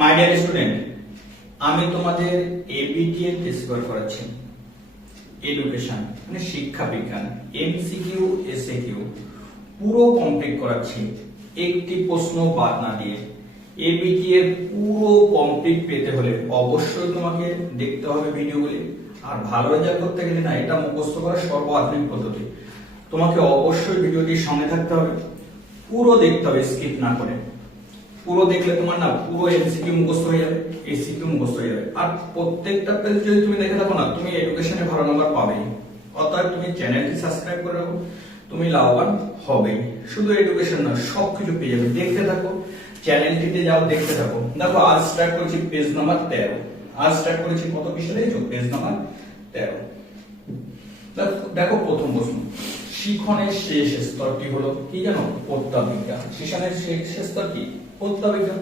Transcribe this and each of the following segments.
My dear student, আমি তোমাদের ABTA score করাচ্ছি। এডুকেশন মানে শিক্ষা বিজ্ঞান, এমসিকিউ এসএকিউ পুরো কমপ্লিট করাচ্ছি, একটি প্রশ্ন বাদ না দিয়ে। এবিটিএ পুরো কমপ্লিট পেতে হলে অবশ্যই তোমাকে দেখতে হবে ভিডিওগুলি। আর ভালো রেজাল্ট করতে গেলে না, এটা মুখস্থ করা সর্বাধুনিক পদ্ধতি। তোমাকে অবশ্যই ভিডিওটির সঙ্গে থাকতে হবে, পুরো দেখতে হবে, স্কিপ না করে। পুরো দেখলে তোমার না পুরো এমসিকিউ মুখস্থ হয়ে যাবে, এসিকিউ মুখস্থ হয়ে যাবে। আর প্রত্যেকটা পেজ যদি তুমি দেখে থাকো না, তুমি এডুকেশনে ভালো নাম্বার পাবেই। অতএব তুমি চ্যানেলটি সাবস্ক্রাইব করে রাখো, তুমি লাভবান হবেই। শুধু এডুকেশন না, সবকিছু পেয়ে যাবে। দেখতে থাকো, চ্যানেলটিতে যাও, দেখতে থাকো। দেখো আজ স্টার্ট করেছি পেজ নাম্বার 13। আজ স্টার্ট করেছি কত পৃষ্ঠা দেখছো? Page number 13। দেখো প্রথম প্রশ্ন, শিখনের শেষ স্তরটি হলো কি জানো? পদার্থবিজ্ঞান। শিখনের শেষ স্তর কি? পদার্থবিজ্ঞান।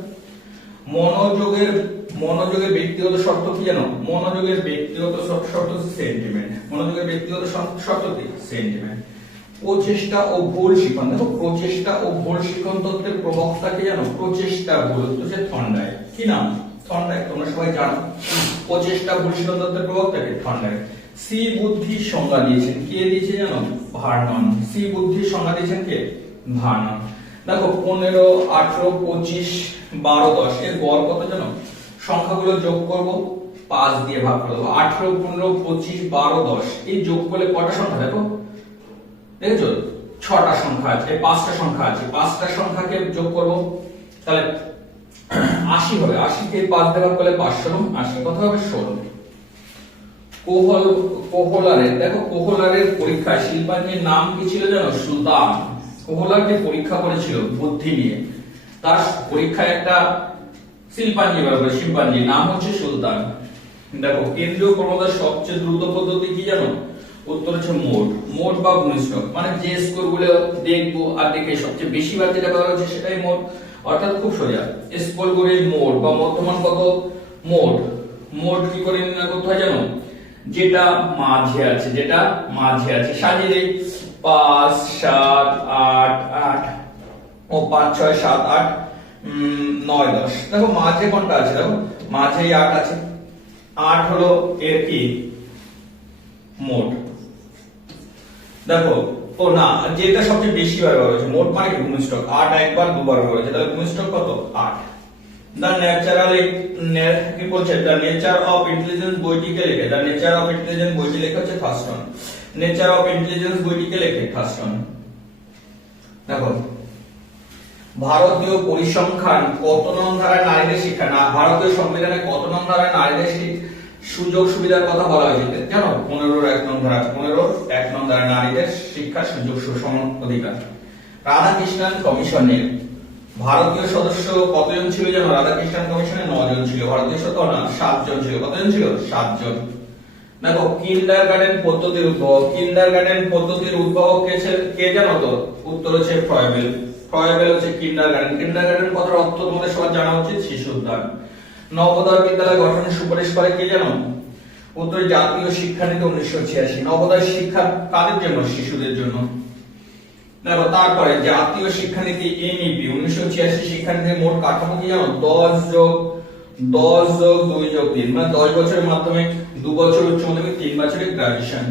মনোযোগের ব্যক্তিগত শর্ত কি জানো? মনোযোগের ব্যক্তিগত শর্ত সেন্টিমেন্ট। মনোযোগের ব্যক্তিগত শর্ত কি? সেন্টিমেন্ট। প্রচেষ্টা ও ভুল শিখন। দেখো প্রচেষ্টা ও ভুল শিখন তত্ত্বের প্রবক্তা কি জানো? প্রচেষ্টা ভুল হচ্ছে থর্নডাইক। কি নাম? থর্নডাইক। তোমরা সবাই জানো প্রচেষ্টা ভুল শিখন তত্ত্বের প্রবক্তা কে? থর্নডাইক। সি বুদ্ধির সংজ্ঞা দিয়েছেন কে? দিয়েছে জানো? ভার্নন। সি বুদ্ধির সংজ্ঞা দিয়েছেন কে? ভার্নন। দেখো 15, 18, 25, 12, 10 এর গড় কত জানো? সংখ্যাগুলো যোগ করব, 5 দিয়ে ভাগ করে দেবো। 18, 15, 25, 12, 10 এই যোগ করলে কটা সংখ্যা? দেখো দেখেছো? 6টা সংখ্যা আছে, 5টা সংখ্যা আছে। 5টা সংখ্যাকে যোগ করব, তাহলে 80 হবে। 80 কে 5 দিয়ে ভাগ করলে 500, 80 কত হবে? 16। কোহলারের, দেখো কোহলারের পরীক্ষায় শিল্পাঞ্জির নাম কি ছিল জানো? সুলতান। কোহলার যে পরীক্ষা করেছিল বুদ্ধি নিয়ে, তার পরীক্ষায় একটা শিল্পাঞ্জি বার করে, শিম্পাঞ্জির নাম হচ্ছে সুলতান। দেখো কেন্দ্রীয় ক্রমদার সবচেয়ে দ্রুত পদ্ধতি কি জানো? উত্তর হচ্ছে মোড। মোড বা গুণিতক, মানে যে স্কোর গুলো দেখবো আর দেখে সবচেয়ে বেশি বার যেটা পাওয়া হচ্ছে সেটাই মোড। অর্থাৎ খুব সোজা, স্কোর গুলির মোড বা মধ্যমান কত? মোড। মোড কি করে নির্ণয় করতে হয় জানো? যেটা মাঝে আছে, যেটা মাঝে আছে সাজিয়ে দেই। 5, 7, 8, 8 ও 5, 6, 7, 8, 9, 10। দেখো মাঝে কোনটা আছে? দেখো মাঝেই 8 আছে। 8 হলো এর কি? মোড। দেখো ও না, যেটা সবচেয়ে বেশি বার ব্যবহার হয়েছে। মোড মানে কি? গুণিতক। 8 একবার দুবার ব্যবহার হয়েছে, তাহলে গুণিতক কত? 8। দ্য ন্যাচারাল কি বলছে? দ্য নেচার অফ ইন্টেলিজেন্স বইটিকে লেখে, দ্য নেচার অফ ইন্টেলিজেন্স বইটি লেখা হচ্ছে থার্স্টন। নেচার অফ ইন্টেলিজেন্স বইটিকে লেখে থার্স্টন। দেখো ভারতীয় পরিসংখ্যান কত নং ধারায় নারীদের শিক্ষা? না, ভারতীয় সংবিধানে কত নং ধারায় নারীদের সুযোগ সুবিধার কথা বলা হয়েছে জানো? 15-1 নং ধারা। 15-1 নং ধারায় নারীদের শিক্ষার সুযোগ সমান অধিকার। রাধাকৃষ্ণন কমিশনের ভারতীয় সদস্য কতজন ছিল জানো? রাধাকৃষ্ণন কমিশনে 9 জন ছিল। ভারতীয় সদস্য না, 7 জন ছিল। কতজন ছিল? 7 জন। দেখো কিন্ডারগার্টেন পদ্ধতির উদ্ভাবক। কিন্ডারগার্টেন পদ্ধতির উদ্ভাবক কে জানো তো? উত্তর হচ্ছে ফ্রয়েবেল। ফ্রয়েবেল হচ্ছে কিন্ডারগার্টেন। কিন্ডারগার্টেন কথার অর্থ তোমাদের সবার জানা উচিত, শিশু উদ্যান। নবোদয় বিদ্যালয় গঠনের সুপারিশ করে কে জানো? উত্তর জাতীয় শিক্ষানীতি 1986। নবোদয় শিক্ষা কাদের জন্য? শিশুদের জন্য। দেখো তারপরে জাতীয় শিক্ষানীতি এনইপি 1986 শিক্ষানীতির মোট কাঠামো কি জানো? 10 যোগ 2 যোগ 3, মানে 10 বছরের মাধ্যমিক, 2 বছর উচ্চ মাধ্যমিক, 3 বছরের গ্রাজুয়েশন।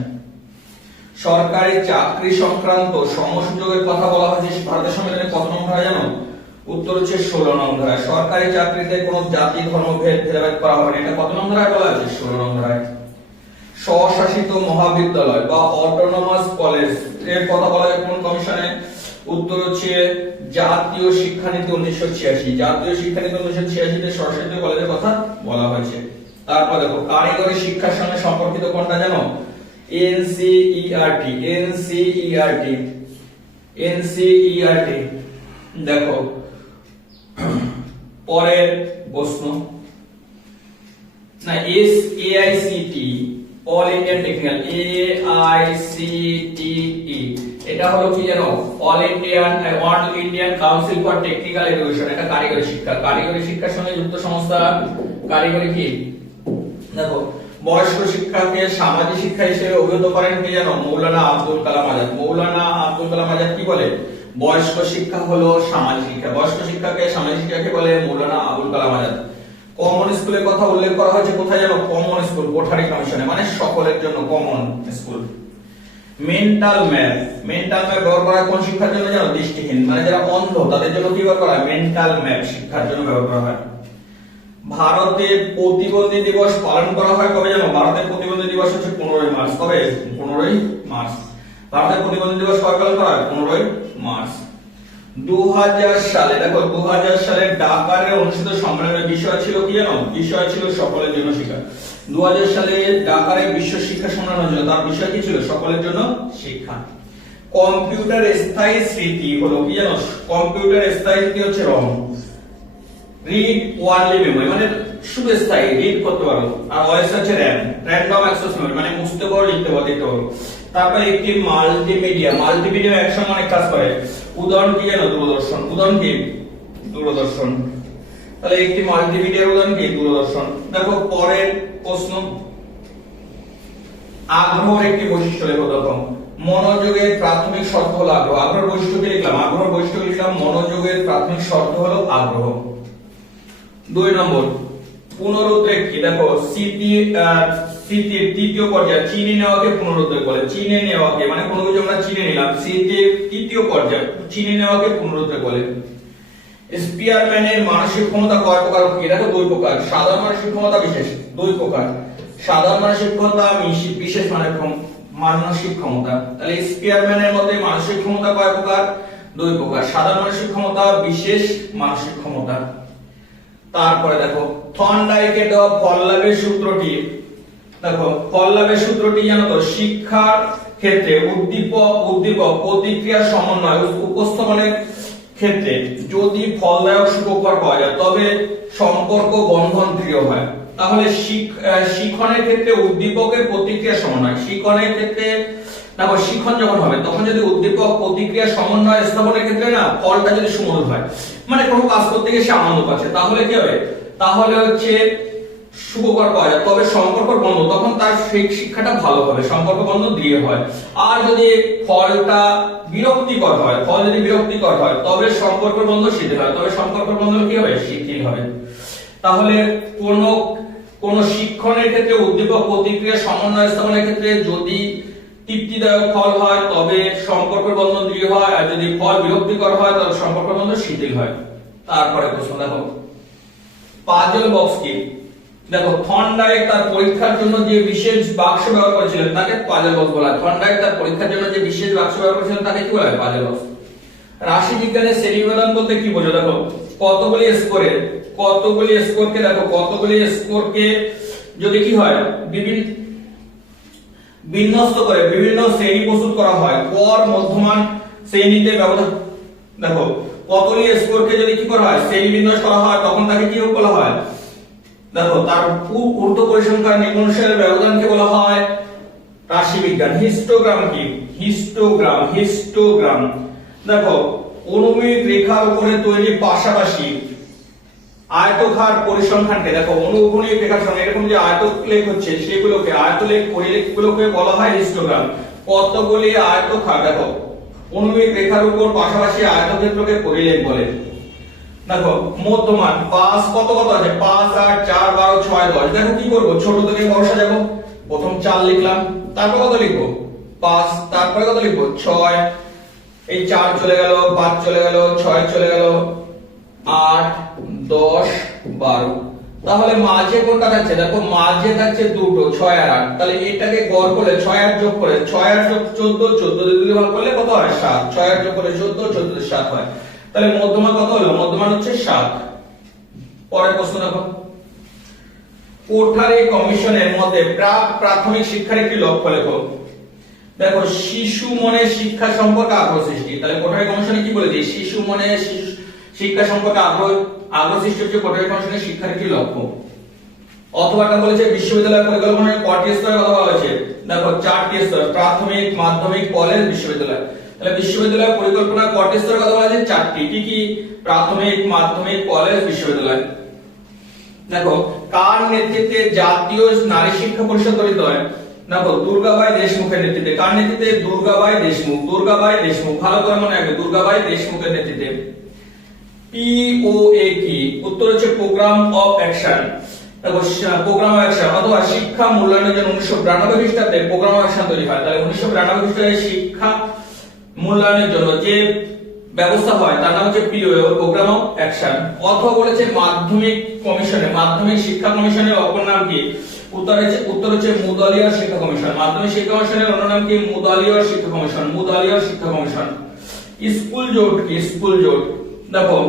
সরকারি চাকরি সংক্রান্ত সমসুযোগের কথা বলা হয়েছে ভারতের সংবিধানে কত নং ধারা জানো? উত্তর হচ্ছে 16 নং ধারা। সরকারি চাকরিতে কোনো জাতি ধর্ম ভেদাভেদ করা হবে না, এটা কত নং ধারায় বলা আছে? 16 নং ধারায়। স্বশাসিত মহাবিদ্যালয় বা অটোনমাস কলেজ এর কথা বলা হয় কোন কমিশনে? উত্তর হচ্ছে জাতীয় শিক্ষানীতি 1986। জাতীয় শিক্ষানীতি 1986 তে স্বশাসিত কলেজের কথা বলা হয়েছে। তারপর দেখো কারিগরি শিক্ষার সঙ্গে সম্পর্কিত কোনটা জানো? এনসিইআরটি। এনসিইআরটি। এনসিইআরটি। দেখো পরের প্রশ্ন, না AICTE, all Indian technical, AICTE এটা হলো কি জানো? All Indian council for technical education. এটা কারিগরি শিক্ষা। কারিগরি শিক্ষার সঙ্গে যুক্ত সংস্থা। কারিগরি কি? দেখো বয়স্ক শিক্ষাকে সামাজিক শিক্ষা হিসেবে অভিহিত করেন কে জানো? মৌলানা আব্দুল কালাম আজাদ। মৌলানা আব্দুল কালাম আজাদ কি বলে? বয়স্ক শিক্ষা হলো সামাজিক শিক্ষা। বয়স্ক শিক্ষাকে সামাজিক শিক্ষাকে বলে মৌলানা আবুল কালাম আজাদ। কমন স্কুলের কথা উল্লেখ করা হয়েছে কোথায় জানো? কমন স্কুল, কোঠারি কমিশনে, মানে সকলের জন্য কমন স্কুল। মেন্টাল ম্যাপ ব্যবহার করা কোন শিক্ষার জন্য জানো? দৃষ্টিহীন, মানে যারা অন্ধ তাদের জন্য কি ব্যবহার করা হয়? মেন্টাল ম্যাপ শিক্ষার জন্য ব্যবহার করা হয়। ভারতের প্রতিবন্ধী দিবস পালন করা হয় কবে জানো? ভারতের প্রতিবন্ধী দিবস হচ্ছে 15ই মার্চ। কবে? 15ই মার্চ। ভারতের প্রতিবন্ধী দিবস কবে পালন করা হয়? 15ই মার্চ। 2000 সালে, দেখো 2000 সালে ঢাকায় অনুষ্ঠিত সম্মেলনের বিষয় ছিল কি জানো? বিষয় ছিল সকলের জন্য শিক্ষা। 2000 সালে ঢাকায় বিশ্ব শিক্ষা সম্মেলন হয়েছিল, তার বিষয় কি ছিল? সকলের জন্য শিক্ষা। কম্পিউটার স্থায়ী স্মৃতি হলো কি জানো? কম্পিউটার স্থায়ী স্মৃতি হচ্ছে রম। রিড ওয়ানলি মেমোরি, মানে শুধু স্থায়ী, রিড করতে পারো। আর ওএস হচ্ছে র‍্যাম, র‍্যান্ডম অ্যাক্সেস মেমোরি, মানে মুছতে পারো, লিখতে পারো, দেখতে পারো। তারপরে একটি মাল্টিমিডিয়া একসঙ্গে অনেক কাজ করে। উদাহরণ কি জানো? দূরদর্শন। উদাহরণ কি? দূরদর্শন। তাহলে একটি মাল্টিমিডিয়ার উদাহরণ কি? দূরদর্শন। দেখো পরের প্রশ্ন, আগ্রহের একটি বৈশিষ্ট্য লেখো। দেখো মনোযোগের প্রাথমিক শর্ত হলো আগ্রহ। আগ্রহের বৈশিষ্ট্য কি লিখলাম? আগ্রহের বৈশিষ্ট্য লিখলাম, মনোযোগের প্রাথমিক শর্ত হলো আগ্রহ। 2 নম্বর, পুনরুদ্রেক কি? দেখো স্মৃতির তৃতীয় পর্যায় চিনে নেওয়াকে পুনরুদ্রেক বলে। চিনে নেওয়াকে মানে কোনো কিছু আমরা চিনে নিলাম, স্মৃতির তৃতীয় পর্যায় চিনে নেওয়াকে পুনরুদ্রেক বলে। স্পিয়ারম্যানের মানসিক ক্ষমতা কয় প্রকার? কি? দেখো 2 প্রকার, সাধারণ মানসিক ক্ষমতা, বিশেষ। 2 প্রকার, সাধারণ মানসিক ক্ষমতা, বিশেষ মানসিক ক্ষমতা। তাহলে স্পিয়ারম্যানের মতে মানসিক ক্ষমতা কয় প্রকার? 2 প্রকার, সাধারণ মানসিক ক্ষমতা, বিশেষ মানসিক ক্ষমতা। তারপরে দেখো থর্নডাইকের দেওয়া ফল লাভের সূত্রটি। দেখো ফল লাভের সূত্রটি জানো তো? শিক্ষার ক্ষেত্রে উদ্দীপক প্রতিক্রিয়া সমন্বয় উপস্থাপনের ক্ষেত্রে যদি ফলদায়ক সুখকর পাওয়া যায় তবে সম্পর্ক বন্ধন দৃঢ় হয়। তাহলে শিক্ষণের ক্ষেত্রে উদ্দীপকের প্রতিক্রিয়া সমন্বয়, শিক্ষণের ক্ষেত্রে দেখো শিক্ষণ যখন হবে তখন যদি উদ্দীপক প্রতিক্রিয়া সমন্বয় স্থাপনের ক্ষেত্রে না ফলটা যদি সুমধুর হয়, মানে কোনো কাজ করতে গিয়ে সে আনন্দ পাচ্ছে, তাহলে কি হবে? তাহলে হচ্ছে সুখকর পাওয়া যায়, তবে সম্পর্ক বন্ধ, তখন তার শিক্ষাটা ভালো হবে, সম্পর্ক বন্ধ দৃঢ় হয়। আর যদি ফলটা বিরক্তিকর হয়, ফল যদি বিরক্তিকর হয় তবে সম্পর্ক বন্ধ শিথিল হয়, তবে সম্পর্ক বন্ধ কি হবে? শিথিল হবে। তাহলে কোন শিক্ষণের ক্ষেত্রে উদ্দীপক প্রতিক্রিয়া সমন্বয় স্থাপনের ক্ষেত্রে যদি তৃপ্তিদায়ক ফল হয় তবে সম্পর্ক বন্ধন দৃঢ় হয়, আর যদি ফল বিরক্তিকর হয় তবে সম্পর্ক বন্ধন শিথিল হয়। তারপরে প্রশ্ন দেখো পাজল বক্স কি? দেখো থর্নডাইক তার পরীক্ষার জন্য যে বিশেষ বাক্স ব্যবহার করেছিলেন তাকে পাজল বক্স বলা হয়। থর্নডাইক তার পরীক্ষার জন্য যে বিশেষ বাক্স ব্যবহার করেছিলেন তাকে কি বলা হয়? Puzzle box. রাশি বিজ্ঞানের শ্রেণীবিভাজন বলতে কি বোঝো? দেখো কতগুলি স্কোরকে দেখো কতগুলি স্কোরকে যদি কি হয় বিন্যস্ত করে বিভিন্ন শ্রেণী প্রস্তুত করা হয়, গড় মধ্যমান শ্রেণীতে ব্যবধান। দেখো কতগুলি স্কোরকে যদি কি করা হয়? শ্রেণী বিন্যাস করা হয় তখন তাকে কি বলা হয়? দেখো তার ঊর্ধ্ব পরিসংখ্যান নিম্নাংশের ব্যবধানকে বলা হয় রাশি বিজ্ঞান। হিস্টোগ্রাম কি? হিস্টোগ্রাম দেখো অনুভূমিক রেখার উপরে তৈরি পাশাপাশি আয়তক্ষার পরিসংখ্যানকে, দেখো অনুভূমিক রেখার সঙ্গে এরকম যে আয়তলেখ হচ্ছে সেগুলোকে আয়তলেখ পরিলেখগুলোকে বলা হয় হিস্টোগ্রাম। কতগুলি আয়তক্ষার দেখো অনুভূমিক রেখার উপর পাশাপাশি আয়তক্ষেত্রকে পরিলেখ বলে। দেখো মধ্যমান 5 কত আছে? 5 8 4 12 6 10। দেখো কি করব? ছোট থেকে বড় সাজাবো। প্রথম 4 লিখলাম, তারপর কত লিখবো? 5, তারপরে কত লিখবো? 6। এই 4 চলে গেল, 5 চলে গেল, 6 চলে গেল, 8 10 12। তাহলে মাঝে কোনটা থাকছে? দেখো মাঝে থাকছে দুটো, 6 আর 8। তাহলে এটাকে গড় করলে 6 8 যোগ করে 6 8 যোগ 14, 14 দিয়ে ভাগ করলে কত হয়? 7। 6 8 যোগ করে 14, 14 দিয়ে 7 হয়। তাহলে মধ্যমান কত হলো? মধ্যমান হচ্ছে 7। পরের প্রশ্ন দেখো কোঠারি কমিশনের মতে প্রাথমিক শিক্ষার একটি লক্ষ্য লেখো। দেখো শিশু মনে শিক্ষা সম্পর্কে আগ্রহ সৃষ্টি। তাহলে কোঠারি কমিশনে কি বলেছে? শিশু মনে শিক্ষা সম্পর্কে আগ্রহ সৃষ্টি হচ্ছে কোঠারি কমিশনের শিক্ষার একটি লক্ষ্য। অথবা এটা বলেছে বিশ্ববিদ্যালয় পরিকল্পনায় কয়টি স্তরের কথা বলা হয়েছে? দেখো 4টি স্তর, প্রাথমিক, মাধ্যমিক, কলেজ, বিশ্ববিদ্যালয়। তাহলে বিশ্ববিদ্যালয় পরিকল্পনা কয়টি স্তরের কথা বলা হয়েছে? 4টি। কি কি? প্রাথমিক, মাধ্যমিক, কলেজ, বিশ্ববিদ্যালয়। দেখো কার নেতৃত্বে জাতীয় নারী শিক্ষা পরিষদ গঠিত হয়? দেখো দুর্গাবাই দেশমুখের নেতৃত্বে। কার নেতৃত্বে? দুর্গাবাই দেশমুখ। ভালো করে মনে রাখবে, দুর্গাবাই দেশমুখের নেতৃত্বে। POA কি? উত্তর হচ্ছে প্রোগ্রাম অফ অ্যাকশন। দেখো প্রোগ্রাম অফ অ্যাকশন অথবা শিক্ষা মূল্যায়নের জন্য 1992 খ্রিস্টাব্দে প্রোগ্রাম অফ অ্যাকশন তৈরি হয়। তাহলে 1992 খ্রিস্টাব্দে শিক্ষা মূল্যায়নের জন্য যে ব্যবস্থা হয় তার নাম হচ্ছে POA, প্রোগ্রাম অফ অ্যাকশন। অথবা বলেছে মাধ্যমিক কমিশনে, মাধ্যমিক শিক্ষা কমিশনের অপর নাম কি? উত্তর হচ্ছে মুদালিয়া শিক্ষা কমিশন। মাধ্যমিক শিক্ষা কমিশনের অন্য নাম কি? মুদালিয়া শিক্ষা কমিশন, মুদালিয়া শিক্ষা কমিশন। স্কুল জোট কি? স্কুল জোট, দেখো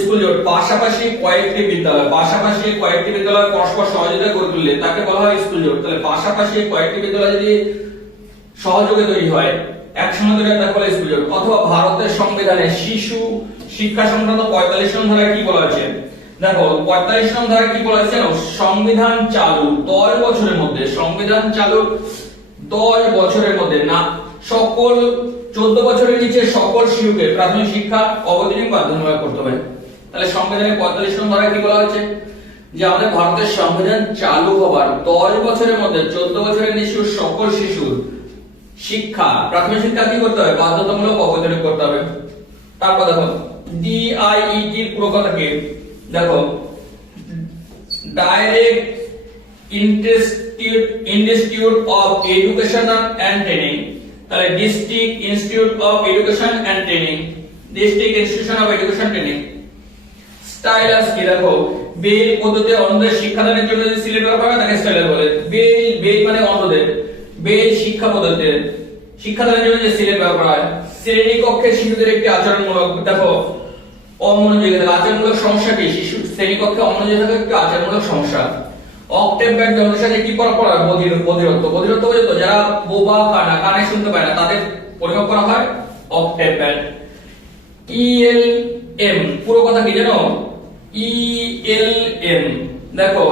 স্কুল জোট পাশাপাশি কয়েকটি বিদ্যালয়, পাশাপাশি কয়েকটি বিদ্যালয় পরস্পর সহযোগিতা করে তুললে তাকে বলা হয় স্কুল জোট। তাহলে পাশাপাশি কয়েকটি বিদ্যালয় যদি সহযোগে তৈরি হয় একসঙ্গে তৈরি হয় তাকে বলে স্কুল জোট। অথবা ভারতের সংবিধানে শিশু শিক্ষা সংক্রান্ত 45 নং ধারায় কি বলা আছে? দেখো 45 নং ধারায় কি বলা আছে? সংবিধান চালু 10 বছরের মধ্যে, সংবিধান চালু 10 বছরের মধ্যে না সকল 14 বছরের নিচে সকল শিশুকে প্রাথমিক শিক্ষা অবৈতনিক বাধ্যতামূলক করতে হবে। তাহলে সংবিধানে 45 নং ধারায় কি বলা হচ্ছে? যে আমাদের ভারতের সংবিধান চালু হবার 10 বছরের মধ্যে 14 বছরের নিচে সকল শিশুর শিক্ষা প্রাথমিক শিক্ষা কি করতে হবে? বাধ্যতামূলক অবৈতনিক করতে হবে। তারপর দেখো DIET এর পুরো কথা কি? দেখো direct institute of education and training. তাহলে district institute of education and training, district institution of education training. Stylus কি? দেখো বেল পদ্ধতিতে অন্ধদের শিক্ষাদানের জন্য যে সিলেট করা হয় তাকে স্টাইলাস বলে। বেল মানে অন্ধদের, বেল শিক্ষা পদ্ধতিতে শিক্ষাদানের জন্য যে সিলেট ব্যবহার করা হয়। শ্রেণী কক্ষে শিশুদের একটি আচরণমূলক, দেখো অমনোযোগী থাকে, আচরণমূলক সমস্যা কি? শিশু শ্রেণী কক্ষে অমনোযোগী থাকে একটি আচরণমূলক সমস্যা। অক্টেভ ব্যান্ড যন্ত্রের সাথে কি করা হয়? বধিরত্ব বোঝে তো, যারা বোবা কানা, কানে শুনতে পায় না তাদের পরিমাপ করা হয় অক্টেভ ব্যান্ড। ELM পুরো কথা কি জানো? ELM দেখো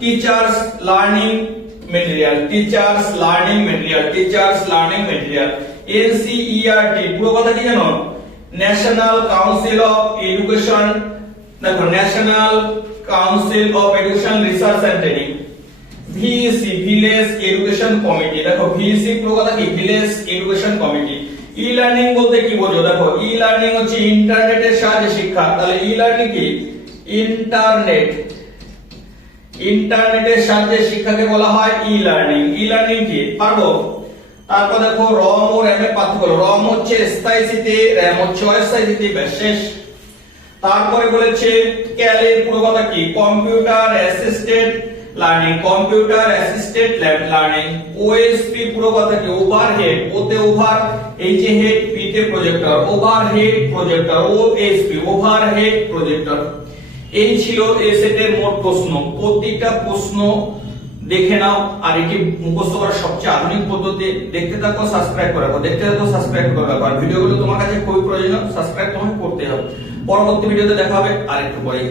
teachers learning material, teachers learning material, teachers learning material. NCERT পুরো কথা কি জানো? ন্যাশনাল কাউন্সিল অফ এডুকেশন, দেখো national council of education research and training. VEC village education committee, দেখো VEC পুরো কথা কি? Village education committee. E learning বলতে কি বোঝো? দেখো ই লার্নিং হচ্ছে ইন্টারনেটের সাহায্যে শিক্ষা। তাহলে ই লার্নিং কি? ইন্টারনেট, ইন্টারনেটের সাহায্যে শিক্ষাকে বলা হয় ই লার্নিং। ই লার্নিং কি পারবো? তারপর দেখো রম ও র‍্যাম এর পার্থক্য। রম হচ্ছে স্থায়ী স্মৃতি, র‍্যাম হচ্ছে অস্থায়ী স্মৃতি, শেষ। তারপরে বলেছে ক্যালের পুরো কথা কি? Computer assisted learning, computer assisted learning. OSP পুরো কথা কি? ওভারহেড, ওতে ওভার, এই যে হেড, পি তে projector, overhead projector. OSP overhead projector. এই ছিল এই সেটের মোট প্রশ্ন। প্রতিটা প্রশ্ন দেখে নাও, আর এটি মুখস্থ করার সবচেয়ে আধুনিক পদ্ধতি। দেখতে থাকো, সাবস্ক্রাইব করে রাখো, দেখতে থাকো, সাবস্ক্রাইব করে রাখো। আর ভিডিওগুলো তোমার কাছে খুবই প্রয়োজনীয়, সাবস্ক্রাইব তোমাকে করতে হবে। পরবর্তী ভিডিওতে দেখা হবে আর একটু পরে।